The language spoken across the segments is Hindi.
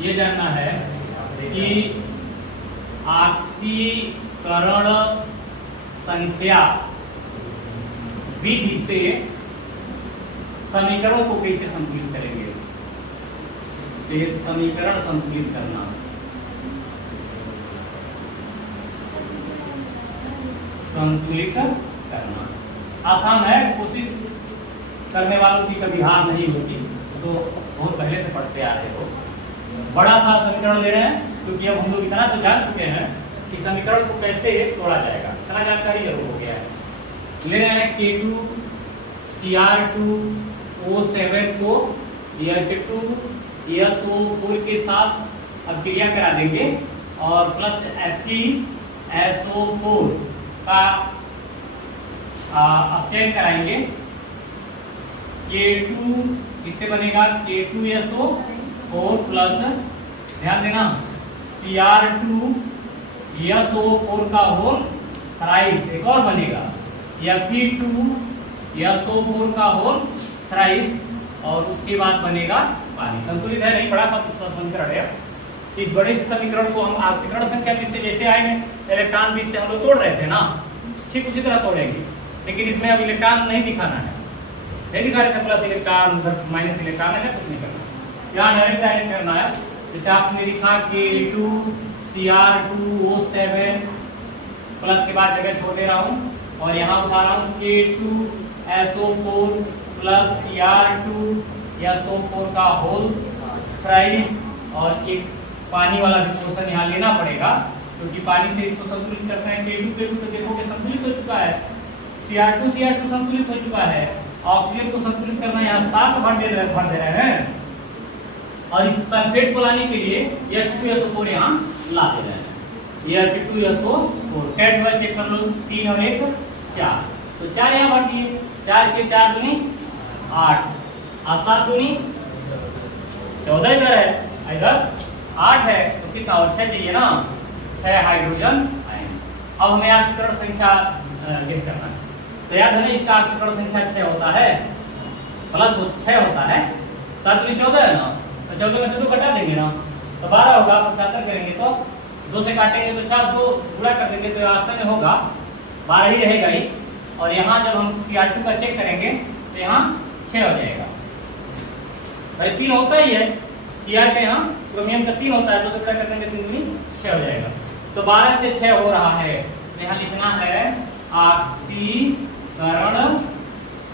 ये जानना है कि ऑक्सीकरण संख्या विधि से समीकरणों को कैसे संतुलित करेंगे। से समीकरण संतुलित करना, संतुलित करना आसान है, कोशिश करने वालों की कभी हार नहीं होती। तो बहुत पहले से पढ़ते आ रहे हो। बड़ा सा समीकरण ले रहे हैं क्योंकि अब हम लोग इतना तो जान चुके हैं कि समीकरण को कैसे तोड़ा जाएगा, इतना जानकारी जरूर हो गया है। ले रहे हैं K2Cr2O7 को H2SO4 के साथ अब क्रिया करा देंगे और प्लस FeSO4 का अपचयन कराएंगे। K2 इससे बनेगा K2SO4 प्लस, ध्यान देना, Cr2SO4 का होल थ्राइस एक और बनेगा, Fe2SO4 का होल थ्राइस, और उसके बाद बनेगा पानी। संतुलित है नहीं, बड़ा सा समीकरण है। इस बड़े से समीकरण को हम ऑक्सीकरण संख्या विधि से जैसे आएंगे इलेक्ट्रॉन विधि से हम लोग तोड़ रहे थे ना, ठीक उसी तरह तोड़ेंगे। लेकिन इसमें अब इलेक्ट्रॉन नहीं दिखाना है, नहीं दिखा रहे थे प्लस इलेक्ट्रॉन माइनस इलेक्ट्रॉन, ऐसा कुछ नहीं करना, यहाँ डायरेक्ट करना है। जैसे आपने लिखा K2Cr2O7 प्लस के बाद जगह छोड़ दे रहा हूँ और यहाँ उठा रहा हूँ K2SO4 प्लस Cr2SO4 का होल थ्राइस, और एक पानी वाला भी पोर्शन यहाँ लेना पड़ेगा क्योंकि पानी से इसको संतुलित करते हैं। K2 तो देखोगे संतुलित हो चुका है, Cr2 संतुलित हो चुका है, ऑक्सीजन को संतुलित करना यहाँ 7 भर दे रहे हैं, और इस सल्फेट को लाने के लिए H2SO4 यहाँ ला दे रहे हैं। H2SO4 कैट हुआ, चेक कर लो, 3 और 1 4, तो 4 यहाँ भर दिए, 4 के 4 दूनी 8 और 7 दूनी 14 इधर है, इधर 8 है, तो कितना और 6 चाहिए ना, 6 हाइड्रोजन आयन। अब हमें ऑक्सीकरण संख्या गेस करना है, तो याद है इसका ऑक्सीकरण संख्या 6 होता है, प्लस 6 होता है, 7 में 14 है ना, तो 14 में से 2 घटा देंगे ना, तो 12 होगा। 75 करेंगे तो 2 से काटेंगे तो 4, 2 गुणा कर देंगे तो रास्ते में होगा 12 ही रहेगा ही। और यहाँ जब हम Cr2 का चेक करेंगे तो यहाँ 6 हो जाएगा, भाई 3 होता ही है, Cr का यहाँ क्रोमियम का 3 होता है, 2 से गुणा कर देंगे 3 दूनी 6 हो जाएगा। तो 12 से 6 हो रहा है, तो यहाँ लिखना है ऑक्सीकरण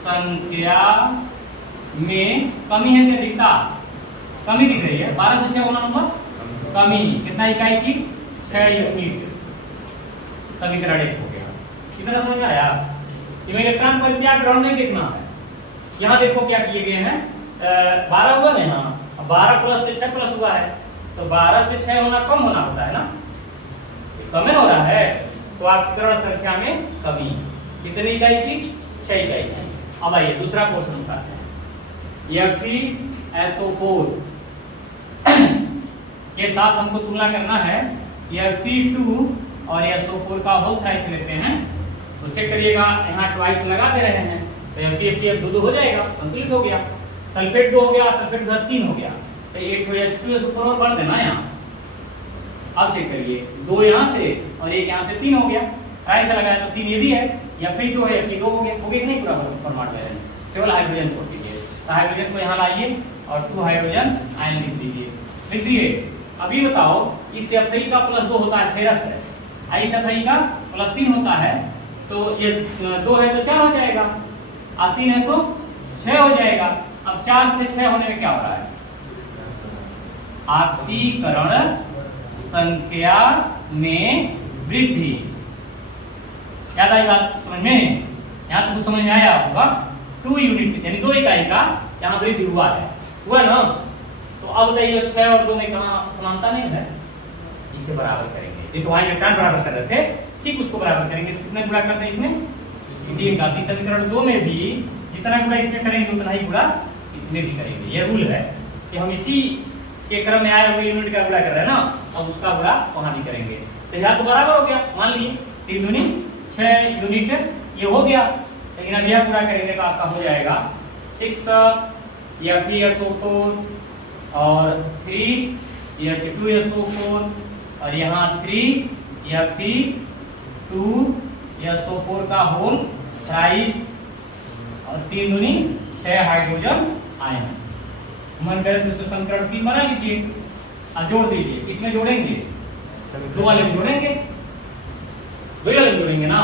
संख्या में कमी है क्या दिखता, कमी दिख रही है, 12 से 6 होना नंबर कमी, कितना इकाई की 6 यूनिट। समीकरण 1 हो गया, कितना समझ में आया। इलेक्ट्रॉन परित्याग ग्रहण नहीं देखना है, यहाँ देखो क्या किए गए हैं, 12 हुआ ना, यहाँ 12 प्लस से 6 प्लस हुआ है, तो 12 से 6 होना कम होना होता है ना, कम हो रहा है, तो ऑक्सीकरण संख्या में कमी, कितनी इकाई की 6 इकाई की। अब आइए दूसरा क्वेश्चन उठाते हैं। FeSO4 के साथ हमको तुलना करना है, Fe2 और SO4 का होल थ्राइस लेते हैं, तो चेक करिएगा, यहाँ ट्वाइस लगा दे रहे हैं, तो FeF 2 हो जाएगा, संतुलित हो गया। सल्फेट 2 हो गया, सल्फेट 3 हो गया, तो एक H2SO4 और बढ़ देना यहाँ। अब चेक करिए, 2 यहाँ से और 1 यहाँ से 3 हो गया, ट्राइस लगाया तो 3 ये भी है, Fe2 है, Fe2 हो गया नहीं पूरा फॉर्मेट में, केवल हाइड्रोजन छोड़ दीजिए, तो हाइड्रोजन को यहाँ लाइए और 2 हाइड्रोजन आयन लिख दीजिए। अभी बताओ, इस Fe का प्लस 2 होता है, फेरस है, इस Fe का प्लस 3 होता है, तो ये 2 है तो 4 हो जाएगा, और 3 है तो 6 हो जाएगा। अब 4 से 6 होने में क्या हो रहा है, ऑक्सीकरण संख्या में वृद्धि। याद आई बात समझ में, यहाँ तो कुछ समझ में आया होगा। 2 यूनिट यानी 2 इकाई का यहाँ वृद्धि हुआ है, हुआ ना। तो अब बताइए 6 और 2 में कहाँ समानता नहीं है, इसे बराबर करेंगे, जिस वहां इलेक्ट्रॉन बराबर कर रहे थे ठीक उसको बराबर करेंगे। कितने गुणा करते हैं इसमें, 3 का। समीकरण 2 में भी जितना गुणा इसमें करेंगे उतना ही गुणा इसमें भी करेंगे। ये रूल है कि हम इसी के क्रम में आए हुए यूनिट का गुणा कर रहे हैं ना, अब उसका गुणा वहां भी करेंगे। तो यहाँ तो बराबर हो गया, मान लीजिए 3 दूनी 6 यूनिट ये हो गया, लेकिन अब यह गुणा करेंगे तो आपका हो जाएगा 6 FeSO4 और 3 H2SO4 और यहाँ 3 Fe2SO4 का होल थ्राइस और 3 दूनी 6 हाइड्रोजन आयन। मन करे तो समीकरण 3 बना लीजिए, अब जोड़ दीजिए। किसमें जोड़ेंगे? दो वाले में जोड़ेंगे, दो वाले में जोड़ेंगे ना,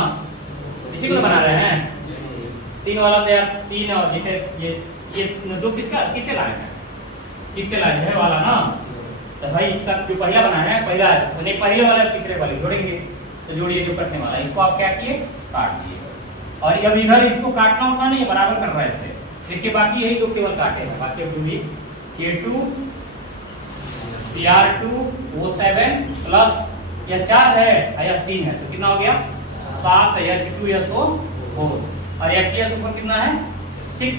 इसी को बना रहे हैं। 3 वाला तो यार 3 और जैसे ये दो किससे लाए हैं, किससे लाए हैं वाला ना, तो भाई इसका जो पहला बना है पहला तो नहीं, पहले वाला तीसरे वाले जोड़ेंगे। तो जोड़िए जो कटने वाला, इसको आप क्या किए, काट दिए। और अब इधर इसको काटना होता नहीं, बराबर कर रहे थे। देखिए बाकी यही दो केवल काटे हैं, बाकी अब जोड़िए K2Cr2O7 प्लस यह 4 है या 3 है, तो कितना हो गया 7 H2SO4 और FeSO4 कितना है 6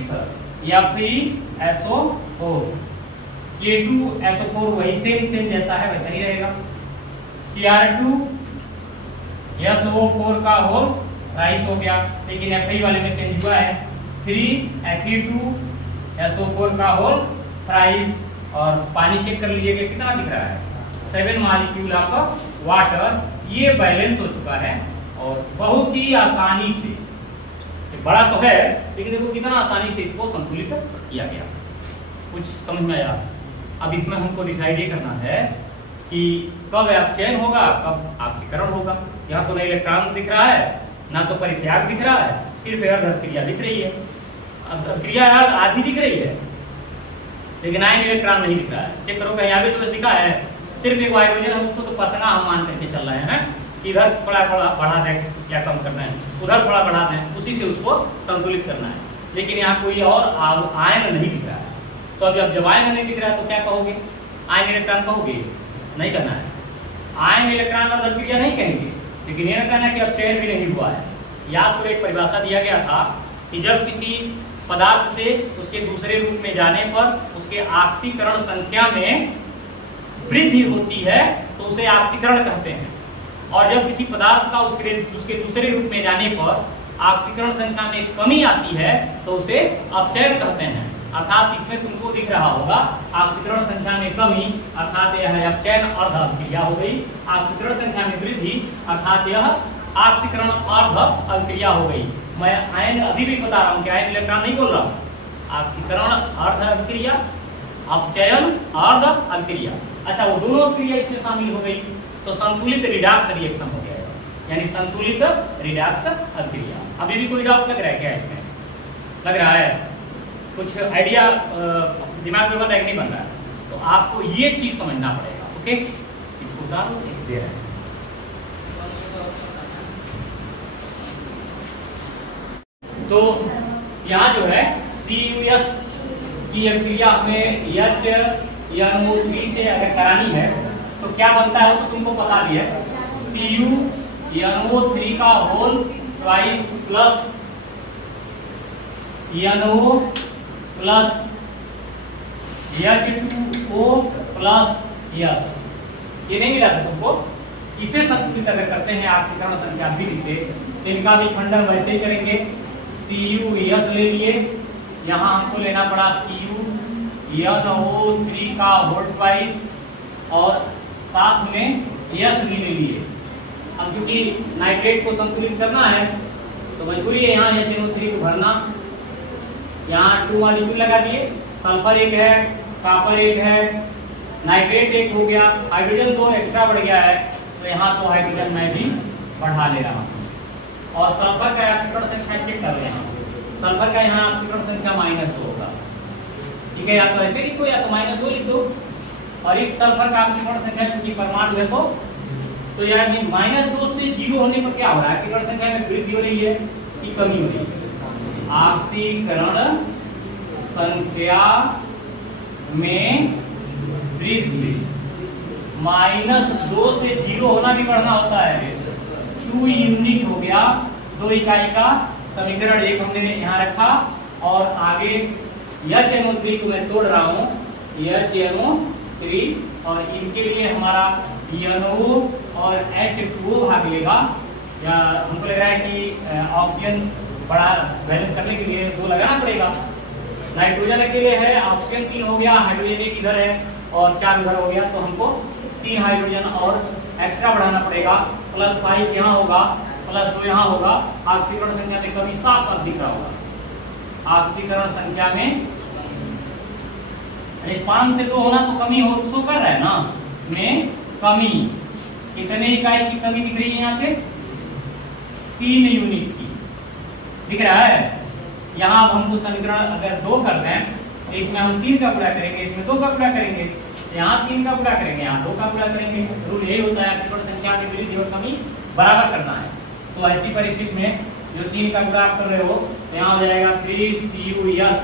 FeSO4। K2SO4 वही सेम जैसा है वैसा ही रहेगा। Cr2SO4 का होल राइस हो गया, लेकिन Fe वाले में चेंज हुआ है। 3 Fe2SO4 का होल थ्राइस और पानी चेक कर लीजिएगा कितना दिख रहा है 7 मॉलिक्यूल ऑफ वाटर। ये बैलेंस हो चुका है और बहुत ही आसानी से, बड़ा तो है लेकिन देखो कितना आसानी से इसको संतुलित किया गया। कुछ समझ में आया? अब इसमें हमको डिसाइड ये करना है कि कब अपचयन होगा, कब ऑक्सीकरण होगा। यहाँ तो ना इलेक्ट्रॉन दिख रहा है, ना तो परित्याग दिख रहा है, सिर्फ अर्ध क्रिया दिख रही है। क्रिया आधी दिख रही है लेकिन आयन इलेक्ट्रॉन नहीं दिख रहा है। चेक करो कहीं आगे से दिखा है, सिर्फ एक हाइड्रोजन है, उसको तो पसना हम मान करके चल रहे हैं कि इधर थोड़ा बढ़ा दें या कम करना है, उधर थोड़ा बढ़ा दें, उसी से उसको संतुलित करना है। लेकिन यहाँ कोई और आयन नहीं दिख रहा है। तो अब जब आयन नहीं दिख रहा है तो क्या कहोगे, आयन इलेक्ट्रॉन कहोगे? नहीं करना है। आयन इलेक्ट्रॉन अर्ध क्रिया नहीं कहेंगे, लेकिन यह कहना है कि अपचयन भी नहीं हुआ है। याद को एक परिभाषा दिया गया था कि जब किसी पदार्थ से उसके दूसरे रूप में जाने पर उसके ऑक्सीकरण संख्या में वृद्धि होती है तो उसे ऑक्सीकरण कहते हैं, और जब किसी पदार्थ का उसके दूसरे रूप में जाने पर ऑक्सीकरण संख्या में कमी आती है तो उसे अपचयन कहते हैं। अर्थात इसमें तुमको दिख रहा होगा ऑक्सीकरण संख्या में कमी अर्थात यह है अपचयन अर्ध अभिक्रिया हो गई, ऑक्सीकरण संख्या में वृद्धि अर्थात यह ऑक्सीकरण अर्ध अभिक्रिया हो गई। मैं आयन अभी भी बता रहा हूँ कि आयन इलेक्ट्रॉन नहीं बोल रहा हूँ। ऑक्सीकरण अर्ध अभिक्रिया, अपचयन अर्ध अभिक्रिया। अच्छा, वो दोनों क्रिया इसमें शामिल हो गई तो संतुलित रिडॉक्स रिएक्शन हो गया, यानी संतुलित रिडॉक्स अभिक्रिया। अभी भी कोई डाउट लग रहा है क्या इसमें? लग रहा है कुछ आइडिया दिमाग में बन रहा है कि नहीं बन रहा है? तो आपको ये चीज समझना पड़ेगा। ओके, इसको उदाहरण दे रहे हैं। तो यहाँ जो है CuS की अभिक्रिया हमें HNO3 से अगर करानी है तो क्या बनता है तो तुमको पता भी है। CuNO3 का whole twice plus NO plus H2O plus S, ये नहीं मिला था तुमको। इसे संतुलित अगर करते हैं ऑक्सीकरण संख्या विधि से, इनका भी खंडन वैसे ही करेंगे। CuS ले लिए, यहाँ हमको लेना पड़ा CuNO3 का होल ट्वाइस और साथ में S भी ले लिए। अब क्योंकि नाइट्रेट को संतुलित करना है तो मजबूरी है यहाँ HNO3 को भरना। यहाँ 2 मॉलिक्यूल लगा दिए, सल्फर एक है, कॉपर एक है, नाइट्रेट एक हो गया, हाइड्रोजन 2 एक्स्ट्रा बढ़ गया है तो यहाँ तो हाइड्रोजन मैं भी बढ़ा ले रहा हूँ। और सल्फर का ऑक्सीकरण संख्या चेक कर रहे हैं, सल्फर का यहाँ ऑक्सीकरण संख्या -2 होगा। ठीक है, या तो ऐसे लिख दो या तो -2 लिख दो। और इस सल्फर का ऑक्सीकरण संख्या चूंकि परमाणु है तो यानी -2 से 0 होने पर क्या हो रहा है, ऑक्सीकरण संख्या में वृद्धि हो रही है कि कमी हो रही है? ऑक्सीकरण संख्या में वृद्धि। -2 से 0 होना भी बढ़ना होता है। 2 यूनिट हो गया, 2 इकाई का समीकरण एक हमने यहाँ रखा और आगे HNO3 को मैं तोड़ रहा हूँ, HNO3 और इनके लिए हमारा NO और H2O भाग लेगा। या हमको लग रहा है कि ऑक्सीजन बड़ा बैलेंस करने के लिए 2 लगाना पड़ेगा। नाइट्रोजन के लिए है ऑक्सीजन 3 हो गया, हाइड्रोजन एक इधर है और 4 उधर हो गया, तो हमको 3 हाइड्रोजन और एक्स्ट्रा बढ़ाना पड़ेगा। +5 यहाँ होगा, +2 यहाँ होगा। ऑक्सीकरण संख्या में कभी साफ साफ दिख रहा होगा, ऑक्सीकरण संख्या में 5 से 2 होना तो कमी हो शो कर रहा है ना, में कमी। कितने इकाई की कमी दिख रही है यहाँ पे? 3 यूनिट की दिख रहा है। यहाँ अब हमको समीकरण अगर 2 कर दें तो इसमें हम 3 का गुणा करेंगे, इसमें 2 का गुणा करेंगे, यहाँ 3 का गुणा करेंगे, यहाँ 2 का गुणा करेंगे। रूल यही होता है ऑक्सीकरण संख्या में वृद्धि और कमी बराबर करना है। तो ऐसी परिस्थिति में जो 3 का गुणा आप कर रहे हो तो यहाँ हो जाएगा 3CuS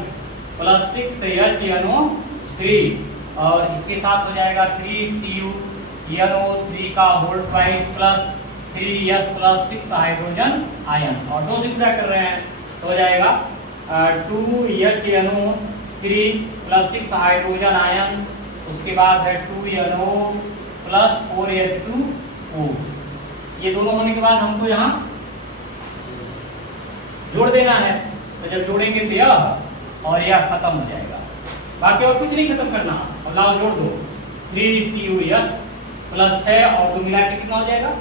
+ 6HNO3 और इसके साथ हो जाएगा 3CuNO3 का whole twice plus 3S + 6 hydrogen ion, और 2 से गुणा कर रहे हैं तो हो जाएगा 2HNO3 + 6 हाइड्रोजन आयन, उसके बाद है 2NO + 4H2O। ये दोनों होने के बाद हमको यहाँ जोड़ देना है। तो जब जोड़ेंगे तो यह और यह खत्म हो जाएगा, बाकी और कुछ नहीं खत्म करना। और लाओ जोड़ दो, 3CuS + 6 और 2 मिला के कितना हो जाएगा?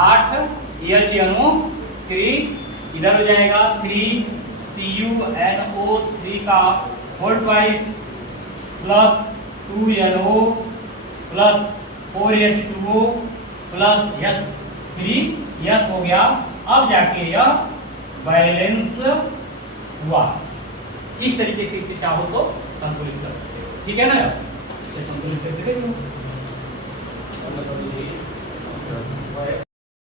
8HNO3, इधर हो जाएगा 3CuNO3 का whole twice plus 2NO + 4H2O plus S हो गया। अब जाके यह बैलेंस हुआ। इस तरीके से इसे चाहो तो संतुलित कर सकते हो, ठीक है ना? इसे संतुलित करके देखो।